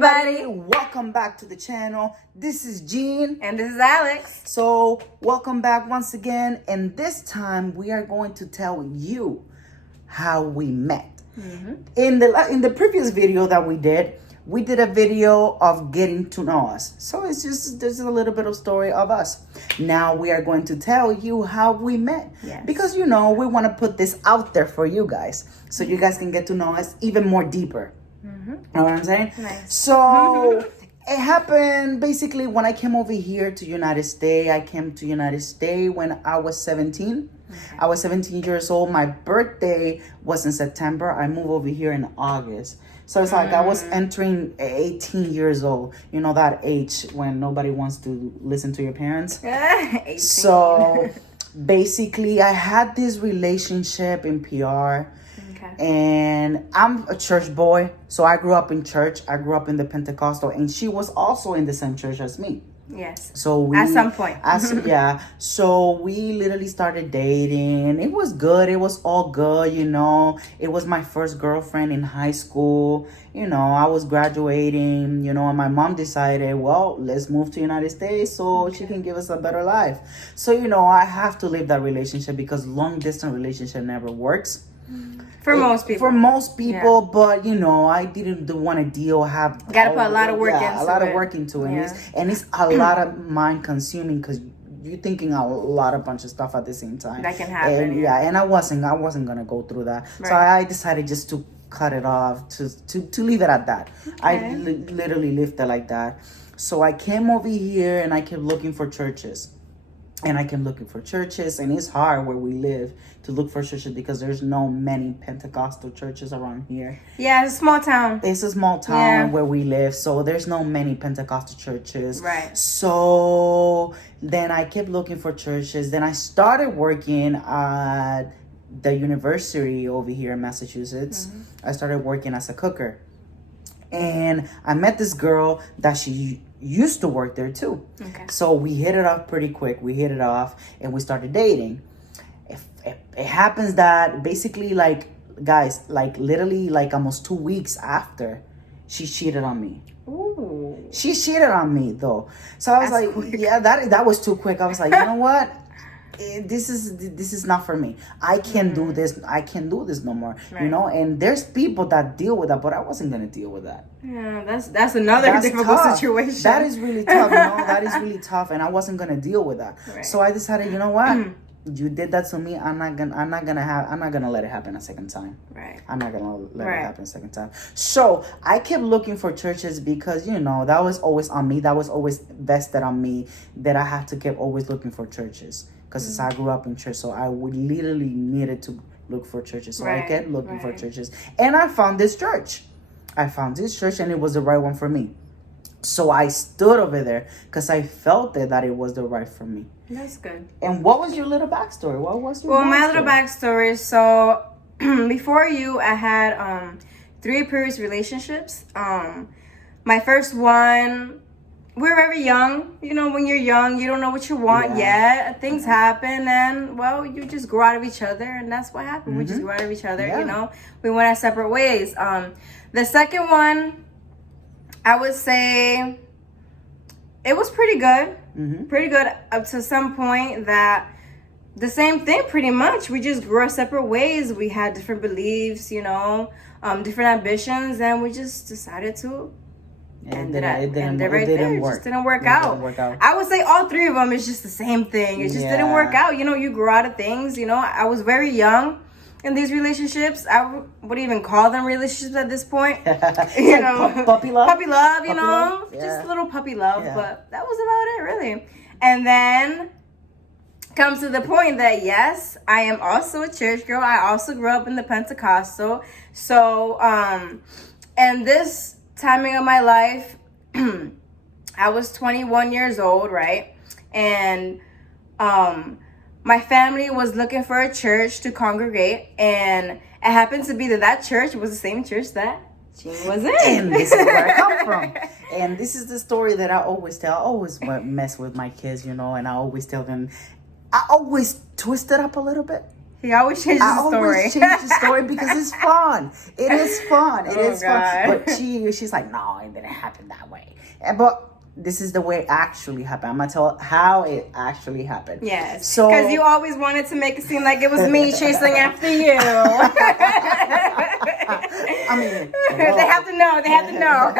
everybody. Welcome back to the channel. This is Jean. And this is Alex. So, welcome back once again. And this time, we are going to tell you how we met. Mm-hmm. In the previous video that we did a video of getting to know us. So, there's a little bit of story of us. Now, we are going to tell you how we met. Yes. Because, we want to put this out there for you guys. So, you guys can get to know us even more deeper. Mm-hmm. Know what I'm saying? Nice. So it happened basically when I came over here to United States. I came to United States when I was 17. Okay. I was 17 years old. My birthday was in September. I moved over here in August. So it's like I was entering 18 years old. You know that age when nobody wants to listen to your parents. 18. So basically I had this relationship in PR. And I'm a church boy, so I grew up in church. I grew up in the Pentecostal, and she was also in the same church as me. Yes. So we at some point. Yeah. So we literally started dating. It was good. It was all good, It was my first girlfriend in high school. I was graduating, and my mom decided, well, let's move to United States so she can give us a better life. So, I have to leave that relationship because long distance relationship never works. For most people, but I didn't want to gotta put a lot of work into it. A lot of work into it. And it's a lot of mind consuming because you're thinking a lot of bunch of stuff at the same time. That can happen. And, and I wasn't gonna go through that. Right. So I decided just to cut it off, to leave it at that. Okay. I literally left it like that. So I came over here and I kept looking for churches. And it's hard where we live to look for churches because there's no many Pentecostal churches around here. Yeah, it's a small town. It's a small town where we live, so there's no many Pentecostal churches. Right. So then I kept looking for churches. Then I started working at the university over here in Massachusetts. Mm-hmm. I started working as a cooker. And I met this girl that she used to work there too. Okay. So we hit it off pretty quick. We hit it off and we started dating. It happens that basically literally almost 2 weeks after, she cheated on me. Ooh. She cheated on me though. So I was quick. That was too quick. I was like, you know what? This is not for me. I can't do this. I can't do this no more. Right. And there's people that deal with that, but I wasn't gonna deal with that. Yeah, that's another difficult situation. That is really tough. That is really tough, and I wasn't gonna deal with that. Right. So I decided, you know what? You did that to me. I'm not gonna let it happen a second time. Right. I'm not gonna let it happen a second time. So I kept looking for churches because that was always on me. That was always vested on me that I had to keep always looking for churches. Because I grew up in church, so I would literally needed to look for churches. So I kept looking for churches. And I found this church. And it was the right one for me. So I stood over there because I felt that it was the right for me. That's good. And what was your little backstory? What was your my little backstory, so before you, I had 3 previous relationships. My first one, we're very young. When you're young, you don't know what you want yet. Things happen, and you just grow out of each other, and that's what happened. We just grew out of each other. We went our separate ways. The second one, I would say, it was pretty good. Pretty good up to some point that the same thing pretty much. We just grew our separate ways. We had different beliefs, different ambitions, and we just decided to. It didn't work out. I would say all 3 of them is just the same thing. It just didn't work out. You grow out of things. I was very young in these relationships. I wouldn't even call them relationships at this point. Puppy love. Puppy love, just a little puppy love. Yeah. But that was about it, really. And then comes to the point that, yes, I am also a church girl. I also grew up in the Pentecostal. So, and this timing of my life, I was 21 years old, right? And my family was looking for a church to congregate, and it happened to be that church was the same church that Jean was in. And this is where I come from. And this is the story that I always tell. I always mess with my kids, and I always tell them, I always twist it up a little bit. He always changes I the story. always change the story because it's fun. It is fun. It is God. fun. But she's like, no, it didn't happen that way. But this is the way it actually happened. I'm gonna tell how it actually happened. Yes. So because you always wanted to make it seem like it was me chasing after you. I mean, they have to know. They have to know.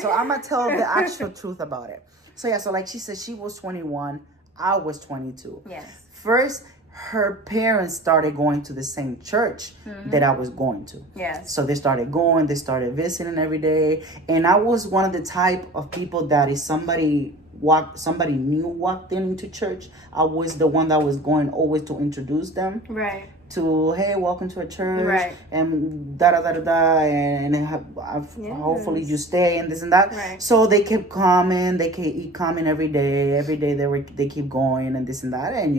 So I'm gonna tell the actual truth about it. So like she said, she was 21. I was 22. Yes. First, her parents started going to the same church that I was going to. Yes. So they started going, they started visiting every day. And I was one of the type of people that if somebody new walked into church, I was the one that was going always to introduce them. Right. To, hey, welcome to a church. Right. And da-da-da-da-da. And hopefully you stay and this and that. Right. So they kept coming. They keep coming every day. Every day they keep going and this and that. And,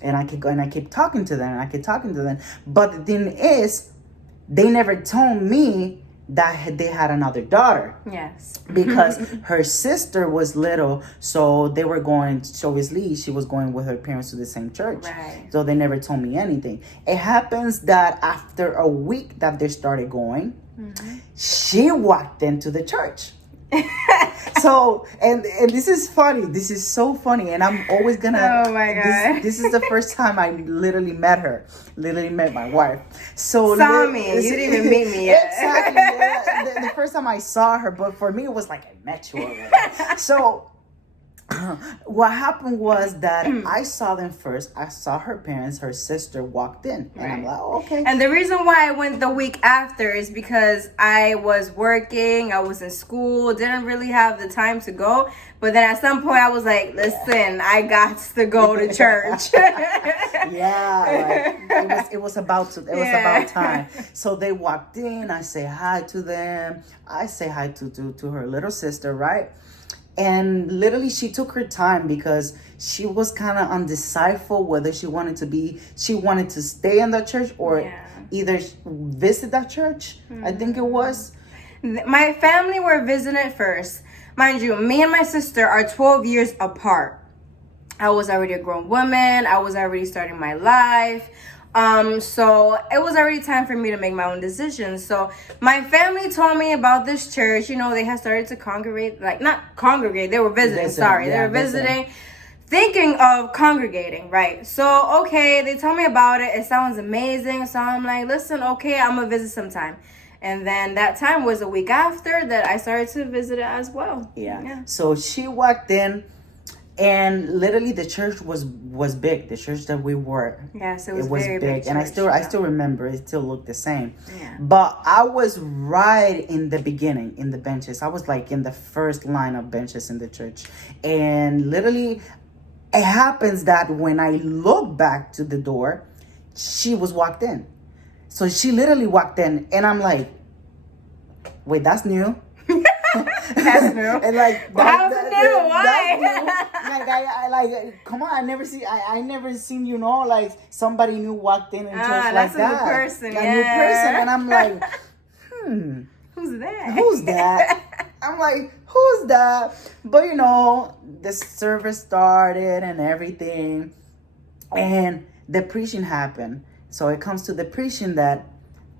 and I keep talking to them. But the thing is, they never told me that they had another daughter. Yes. Because her sister was little, so they were going, so obviously she was going with her parents to the same church. Right. So they never told me anything. It happens that after a week that they started going, she walked into the church. So, and this is funny. This is so funny. And I'm always gonna. Oh my God. This is the first time I literally met her. Literally met my wife. So saw me. You didn't even meet me yet. Exactly. Yeah. The first time I saw her, but for me it was like I met you already. So what happened was that I saw them first. I saw her parents. Her sister walked in, and I'm like, oh, okay. And the reason why I went the week after is because I was working. I was in school. Didn't really have the time to go. But then at some point, I was like, listen, I got to go to church. It was about time. So they walked in. I say hi to them. I say hi to her little sister, right? And literally she took her time because she was kind of undecipherable whether she wanted to stay in the church or either visit that church. I think it was. My family were visiting first. Mind you, me and my sister are 12 years apart. I was already a grown woman. I was already starting my life. So it was already time for me to make my own decisions. So my family told me about this church. They had started to congregate, not congregate. They were visiting. They were visiting, thinking of congregating, right? So, okay, they told me about it. It sounds amazing. So I'm like, listen, okay, I'm going to visit sometime. And then that time was a week after that I started to visit it as well. Yeah. So she walked in. And literally, the church was big. The church that we were, yes, it was very big. And I still remember it still looked the same. Yeah. But I was right in the beginning in the benches. I was like in the first line of benches in the church, and literally, it happens that when I look back to the door, she was walked in. So she literally walked in, and I'm like, wait, that's new. That's new. And like, how's it new? Why? Like I come on, I never seen like somebody new walked in church like that's that. A new person, new person, and I'm like, who's that? Who's that? I'm like, who's that? But the service started and everything, and the preaching happened. So it comes to the preaching that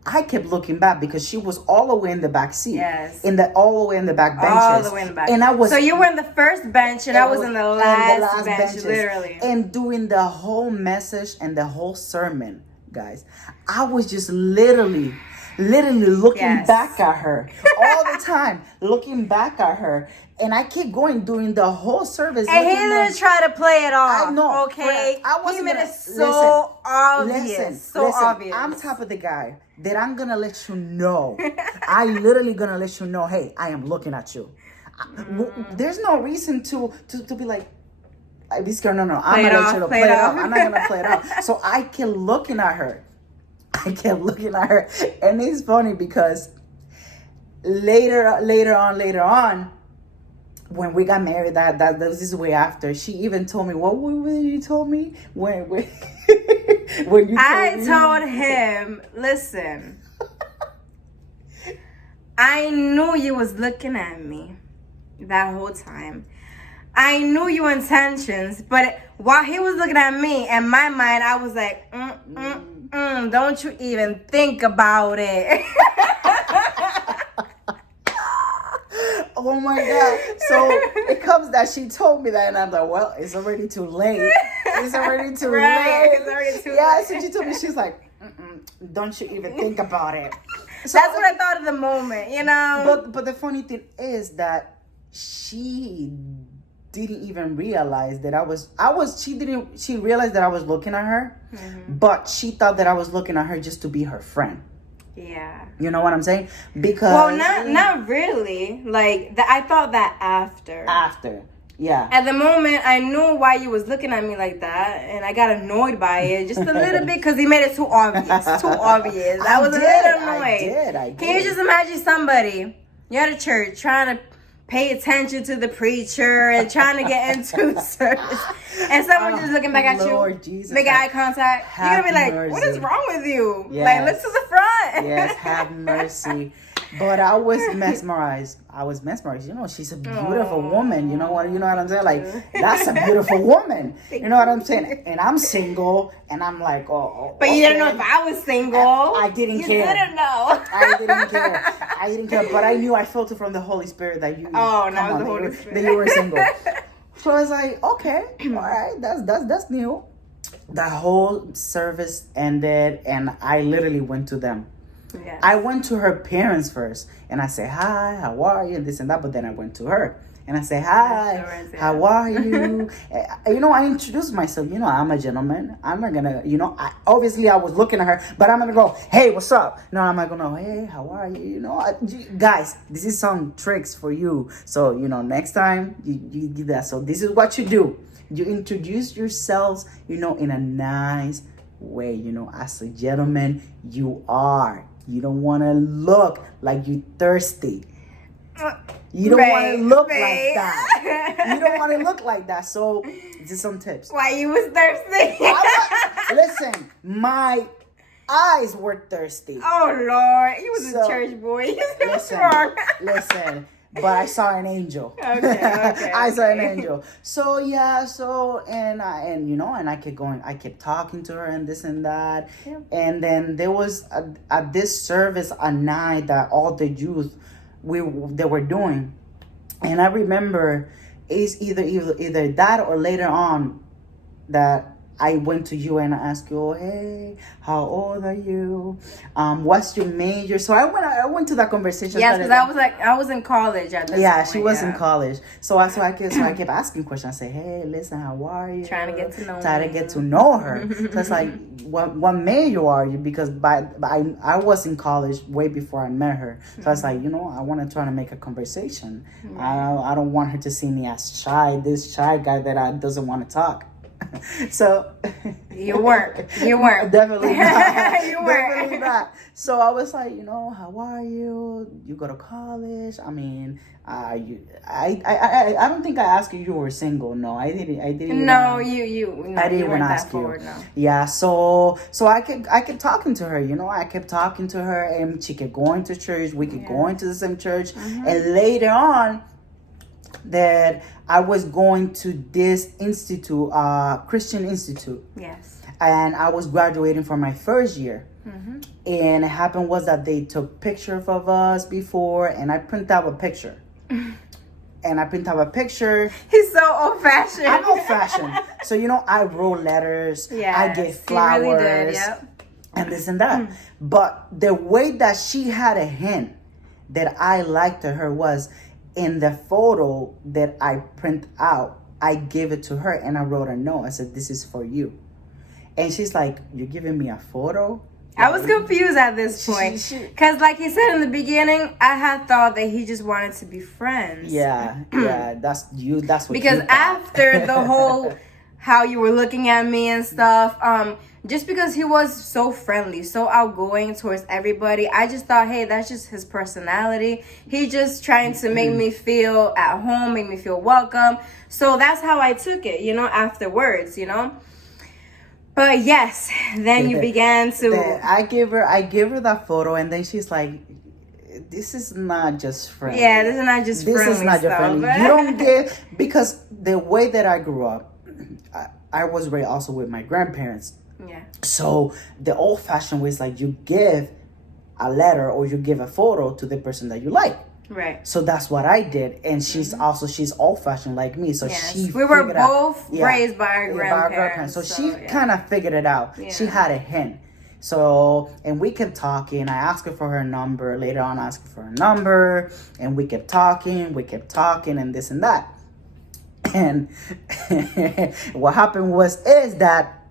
I kept looking back because she was all the way in the back seat. Yes. All the way in the back benches. All the way in the back. And I was. So you were in the first bench and I was in the last bench, benches. literally. And doing the whole message and the whole sermon, guys, I was just literally looking back at her all the time, looking back at her. And I keep going during the whole service. And he didn't try to play it off. I know. Okay. He made it so obvious. Obvious. I'm type of the guy that I'm gonna let you know. I literally gonna let you know. Hey, I am looking at you. There's no reason to be like, this girl. No. I'm gonna let you play it off. I'm not gonna play it off. So I kept looking at her. And it's funny because later on. When we got married, that was this way after. She even told me, what you told me? When you told him, listen, I knew you was looking at me that whole time. I knew your intentions, but while he was looking at me, in my mind, I was like, don't you even think about it. Oh my God. So it comes that she told me that, and I'm like, well, it's already too late. It's already too Right, late. it's already too Yeah, late. so she told me, she's like, don't you even think about it. So, That's what I thought at the moment, you know? But the funny thing is that she didn't even realize that she realized that I was looking at her, but she thought that I was looking at her just to be her friend. Yeah. You know what I'm saying? Because Well, not really. Like, I thought that after. Yeah. At the moment, I knew why you was looking at me like that, and I got annoyed by it just a little bit because he made it too obvious. Too obvious. I was a little annoyed. I did. Can you just imagine somebody, you're at a church trying to pay attention to the preacher and trying to get into service, and someone just looking back at Lord you, Jesus, making eye contact, you're gonna be like, mercy. what is wrong with you? Yes. Like, look to the front. Yes, have mercy. But I was mesmerized. You know, she's a beautiful woman. You know what I'm saying? Like, that's a beautiful woman. You know what I'm saying? And I'm single, and I'm like, But you didn't know if I was single. I didn't care. You didn't know. I didn't care. But I knew, I felt it from the Holy Spirit that you. Oh, no, the Holy Spirit. That you were single. So I was like, okay, all right, that's new. The whole service ended, and I literally went to them. Yes. I went to her parents first, and I said, hi, how are you, and this and that, but then I went to her, and I said, hi, how are you? You know, I introduced myself. You know, I'm a gentleman. I'm not gonna, obviously I was looking at her, but I'm gonna go, hey, what's up? No, I'm not gonna, hey, how are you? You know, guys, this is some tricks for you. So, next time you do that. So this is what you do. You introduce yourselves, in a nice way, as a gentleman you are. You don't want to look like you thirsty. You don't want to look like that. You don't want to look like that. So, just some tips. Why you was thirsty? Listen, my eyes were thirsty. Oh, Lord. You was a church boy. You was wrong. Listen. But I saw an angel. Okay. I saw an angel. So yeah, and I kept going. I kept talking to her and this and that. Yeah. And then there was at this service a night that all the youth they were doing, and I remember it's either that or later on that I went to you and I asked you, oh, hey, how old are you? What's your major? So I went to that conversation. Yes, because I was in college at this point. Yeah, she was in college. So I kept asking questions. I said, hey, listen, how are you? Trying to get to know her. So it's like, what major are you? Because I was in college way before I met her. So I was like, I want to try to make a conversation. I don't want her to see me as shy, this shy guy that doesn't want to talk. So you weren't definitely not. You weren't. Definitely not. So I was like, how are you? You go to college? I mean, I don't think I asked you were single. No, I didn't. No, I didn't even ask you. Forward, no. Yeah, so I kept talking to her. I kept talking to her, and she kept going to church. We kept going to the same church, and later on, that I was going to this institute, Christian Institute. Yes. And I was graduating for my first year. And it happened was that they took pictures of us before, and I printed out a picture. He's so old-fashioned. I'm old-fashioned. So, I wrote letters. Yes, I gave flowers. He really did, yep. And this and that. But the way that she had a hint that I liked her was in the photo that I print out. I gave it to her and I wrote a note. I said, this is for you. And she's like, you're giving me a photo? I was confused at this point. Because like he said in the beginning, I had thought that he just wanted to be friends. Yeah, that's you. That's what because you after the whole how you were looking at me and stuff, just because he was so friendly, so outgoing towards everybody, I just thought, hey, that's just his personality. He just trying to make me feel at home, make me feel welcome. So that's how I took it, afterwards, But yes, then you began to. I give her that photo, and then she's like, this is not just friendly. Yeah, this is not just This friendly is not just stuff. friendly. You don't give, because the way that I grew up, I was raised also with my grandparents. Yeah. So the old fashioned way is like you give a letter or you give a photo to the person that you like. Right. So that's what I did, and she's old fashioned like me. So Yes. she We were figured out- both raised by our yeah, grandparents. So she kind of figured it out. Yeah. She had a hint. So, and we kept talking. I asked her for her number. Later on, I asked her for her number, and we kept talking, and this and that. And what happened is that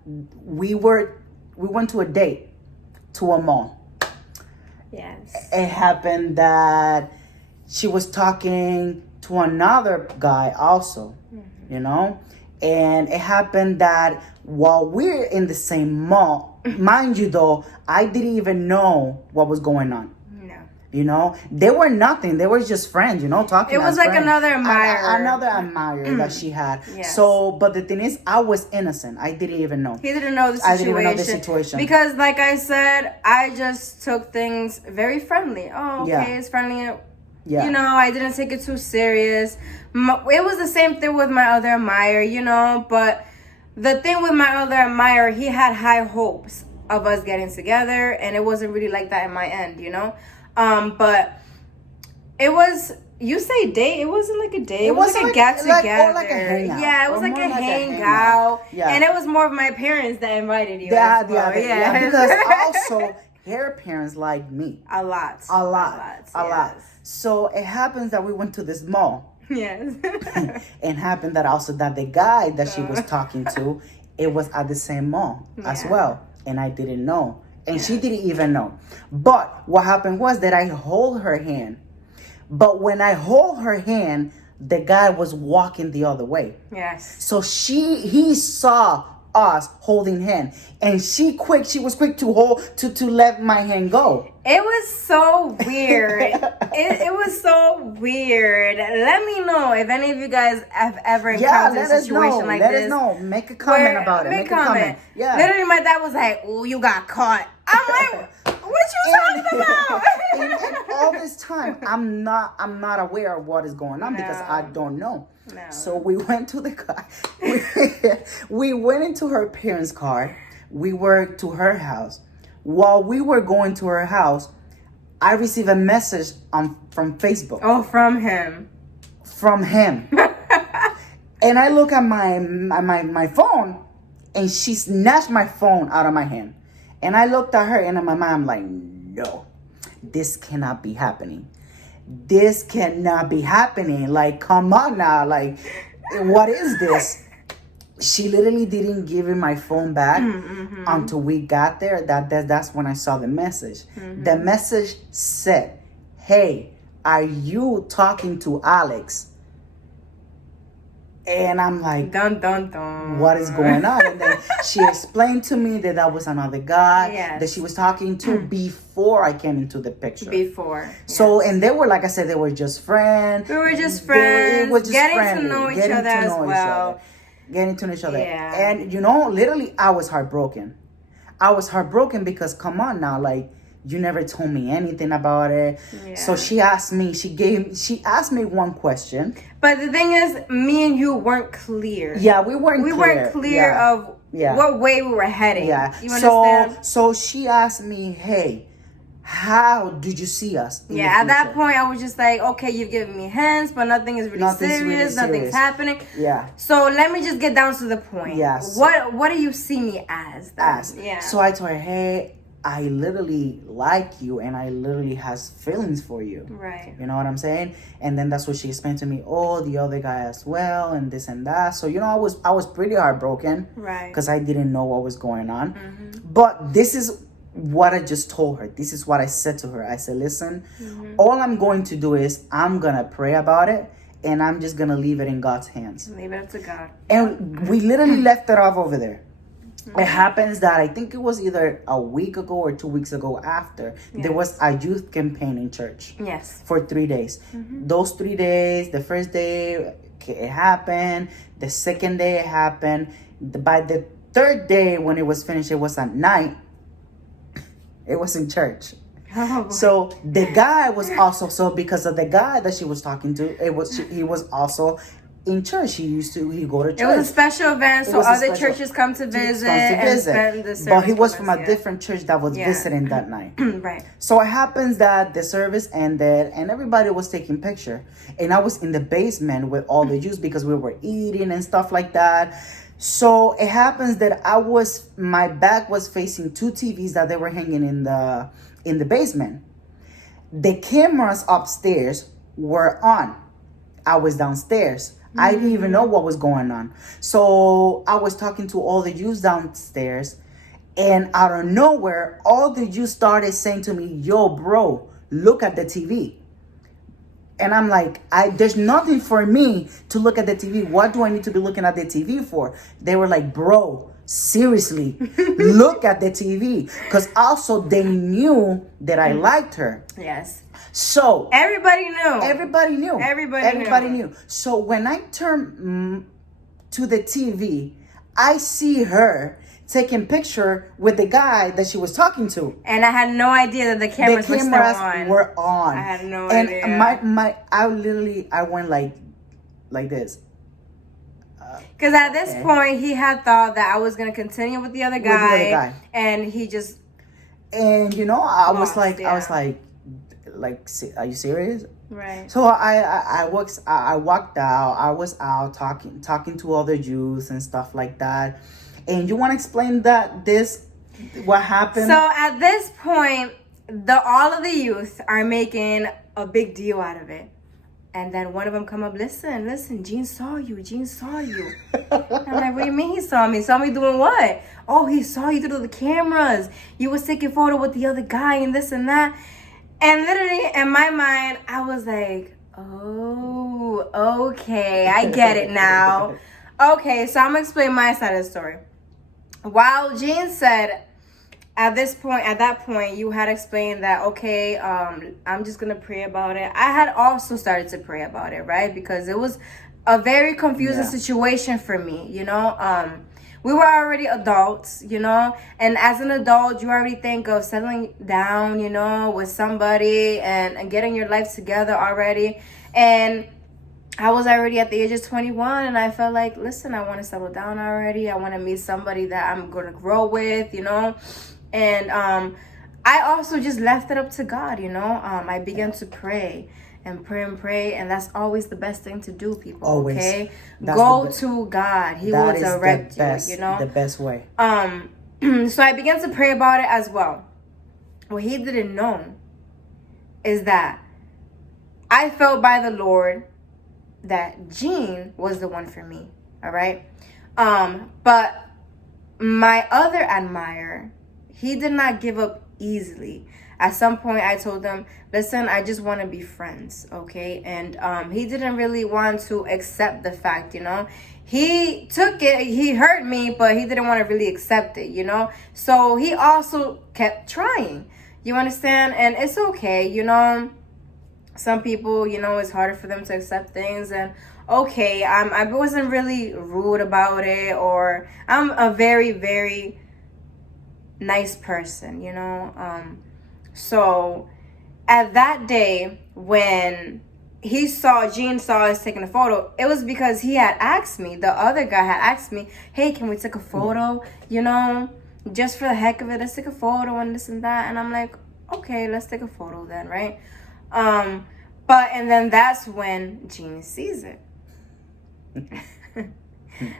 we went to a date to a mall. Yes. It happened that she was talking to another guy also, you know? And it happened that while we're in the same mall, mind you though, I didn't even know what was going on. No. You know, they were nothing. They were just friends, you know, talking. It was as like friends. another admirer. Another admirer that she had. Yes. So, but the thing is, I was innocent. I didn't even know. He didn't know the situation. I didn't even know the situation. Because, like I said, I just took things very friendly. Oh, okay, Yeah. it's friendly. Yeah. You know, I didn't take it too serious. It was the same thing with my other admirer, you know, but the thing with my other admirer, he had high hopes of us getting together, and it wasn't really like that in my end, you know. But it was, you say date, it wasn't like a date. It was like a get together. Like a hangout. Yeah, it was Or like more a like a hangout. Yeah. And it was more of my parents that invited you. Yeah, as well. yeah, because also her parents like me. A lot. A lot. Yes. So it happens that we went to this mall. Yes. And happened that also that the guy that she was talking to, it was at the same mall as Yeah. well. And I didn't know. And she didn't even know. But what happened was that I hold her hand. But when I hold her hand, the guy was walking the other way. Yes. So he saw us holding hand, and she was quick to let my hand go. It was so weird. it was so weird. Let me know if any of you guys have ever encountered a situation like let this. us know. Make a comment about it. Make a comment. Yeah. Literally, my dad was like, "Oh, you got caught." I'm like, "What you talking about?" and all this time, I'm not aware of what is going on because I don't know. No. So we went to the car. We went into her parents' car. We were to her house. While we were going to her house, I received a message from Facebook. Oh, from him. From him. And I look at my phone, and she snatched my phone out of my hand. And I looked at her, and in my mind, I'm like, no, this cannot be happening. This cannot be happening. Like, come on now. Like, what is this? She literally didn't give me my phone back until we got there. That's when I saw the message. The message said, "Hey, are you talking to Alex?" And I'm like, Dun dun dun. what is going on? And then she explained to me that was another guy that she was talking to before I came into the picture. Before. So, and they were, like I said, they were just friends. We were just friends. It was just getting friendly. to know each Getting other to as know each well. other. Getting to know each other. Yeah. And, you know, literally, I was heartbroken. I was heartbroken because, come on now, like, you never told me anything about it. Yeah. So she asked me one question. But the thing is, me and you weren't clear. Yeah, we weren't clear Yeah. of what way we were heading. Yeah. You understand? So she asked me, "Hey, how did you see us?" in the Yeah, at that future?" point, I was just like, okay, you've given me hints, but nothing is really serious. Nothing's happening. Yeah. So let me just get down to the point. Yes. What do you see me as? Then? Yeah. So I told her, "Hey, I literally like you, and I literally has feelings for you." Right. You know what I'm saying? And then that's what she explained to me. Oh, the other guy as well, and this and that. So, you know, I was pretty heartbroken. Right. Because I didn't know what was going on. But this is what I just told her. This is what I said to her. I said, "Listen, all I'm going to do is I'm gonna pray about it, and I'm just gonna leave it in God's hands." Leave it up to God. And we literally left it off over there. It happens that I think it was either a week ago or 2 weeks ago after there was a youth campaign in church. Yes. For 3 days. Those 3 days, the first day it happened, the second day it happened. By the third day when it was finished, it was at night. It was in church. Oh, boy. So the guy was also, so because of the guy that she was talking to, he was also in church. He go to church. It was a special event, so other churches come to visit and spend the service. But he was from a yeah. different church that was visiting that night. Right. So it happens that the service ended and everybody was taking picture, and I was in the basement with all the Jews because we were eating and stuff like that. So it happens that my back was facing two TVs that they were hanging in the basement. The cameras upstairs were on. I was downstairs. I didn't even know what was going on. So I was talking to all the Jews downstairs, and out of nowhere, all the Jews started saying to me, "Yo, bro, look at the TV." And I'm like, there's nothing for me to look at the TV. What do I need to be looking at the TV for? They were like, "Bro, seriously, look at the TV." Because also they knew that I liked her. Yes. So everybody knew. Everybody knew. Everybody knew. So when I turn to the TV, I see her taking picture with the guy that she was talking to. And I had no idea that the cameras were still on. Were on. I had no idea. And I went like this. Because at this point, he had thought that I was going to continue with the other guy. And he just... And, I was like, are you serious? Right. So I walked out. I was out talking to other Jews and stuff like that. And you want to explain what happened? So at this point, all of the youth are making a big deal out of it. And then one of them come up, listen, Gene saw you. I'm like, what do you mean he saw me? Saw me doing what? Oh, he saw you through the cameras. You was taking photo with the other guy and this and that. And literally, in my mind, I was like, oh, okay, I get it now. Okay, so I'm going to explain my side of the story. While Gene said, at that point, you had explained that, okay, I'm just going to pray about it. I had also started to pray about it, right? Because it was a very confusing situation for me, we were already adults, and as an adult, you already think of settling down, with somebody and getting your life together already. And I was already at the age of 21, and I felt like, listen, I want to settle down already. I want to meet somebody that I'm going to grow with, And I also just left it up to God, I began to pray. And pray, and that's always the best thing to do, people. Always. Okay, go to God; He will direct you. The best way. So I began to pray about it as well. What he didn't know is that I felt by the Lord that Gene was the one for me. All right, but my other admirer, he did not give up easily. At some point, I told him, listen, I just want to be friends, okay? And he didn't really want to accept the fact, He took it, he heard me, but he didn't want to really accept it, So he also kept trying, you understand? And it's okay, Some people, it's harder for them to accept things. And okay, I wasn't really rude about it, or I'm a very, very nice person, So at that day when Gene saw us taking a photo, it was because he had asked me, the other guy had asked me, hey, can we take a photo? Just for the heck of it, let's take a photo and this and that. And I'm like, okay, let's take a photo then, right? And then that's when Gene sees it.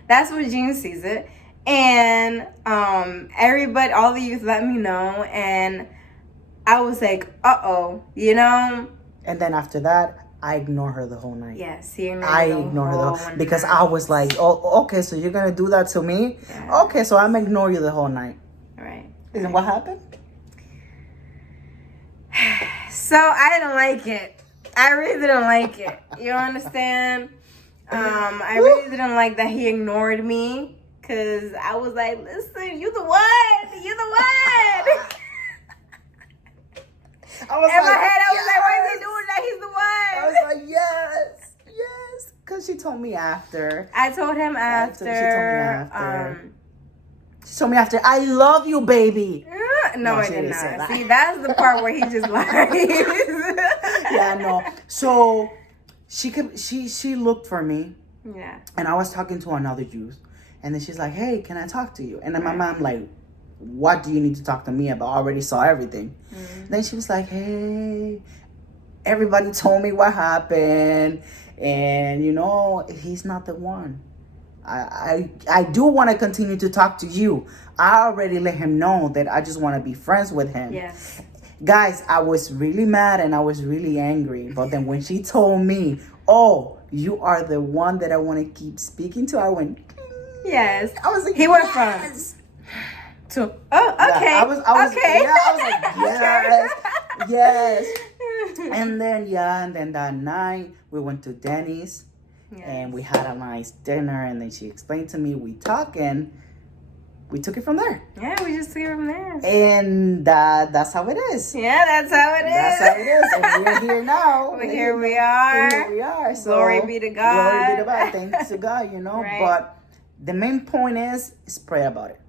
That's when Gene sees it. And everybody, all the youth let me know, and I was like, uh-oh, And then after that, I ignored her the whole night. Yes, he ignored I ignored her because I was like, oh, okay, so you're going to do that to me? Yeah. Okay, so I'm going to ignore you the whole night. Right. And what happened? So I didn't like it. I really didn't like it. You understand? I really didn't like that he ignored me. Because I was like, listen, you the one. You the one. In my head, I was like, why is he doing that? He's the one. I was like, yes. Because she told me after. I told him after. She told me after, I love you, baby. No, I she did didn't say not. that. See, that's the part where he just lies. Yeah, no. So she looked for me, Yeah. and I was talking to another youth, and then she's like, "Hey, can I talk to you?" And then my mom like, "What do you need to talk to me about? I already saw everything." Then she was like, "Hey, everybody told me what happened, and you know, he's not the one. I do want to continue to talk to you. I already let him know that I just want to be friends with him." Yes. Guys, I was really mad and I was really angry. But then when she told me, "Oh, you are the one that I want to keep speaking to," I went, Yes. I was like, He went yes. to. Oh, okay. Yeah, I was okay. yeah, I was like, yes, yes. And then that night we went to Denny's. Yes. And we had a nice dinner, and then she explained to me, we talked, and we took it from there. Yeah, we just took it from there. And that's how it is. Yeah, that's how it is. That's how it is. And we're here now. Well, here we are. Here we are. So, Glory be to God. Glory be to God. Thanks to God, Right. But the main point is pray about it.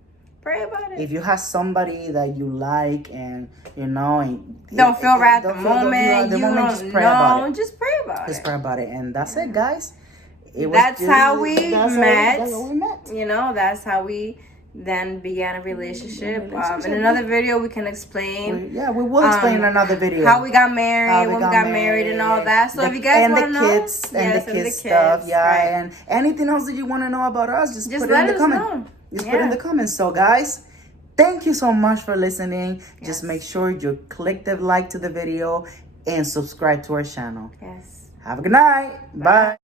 Pray about it. If you have somebody that you like and and don't feel right at the don't feel- moment. the You moment, don't just pray about it. Just pray about Just it. pray about it. And that's it, guys. That's how we met. That's how we met. You know, that's how we then began a relationship. Relationship. In another video, we can explain We will explain in another video how we got married, how when we got married, and all that. So if you guys and want the to know, kids and the kids stuff, right. and anything else that you want to know about us, just put it let in the us comment. know. Just put it in the comments. So guys, thank you so much for listening. Just make sure you click the like to the video and subscribe to our channel. Yes. Have a good night. Bye.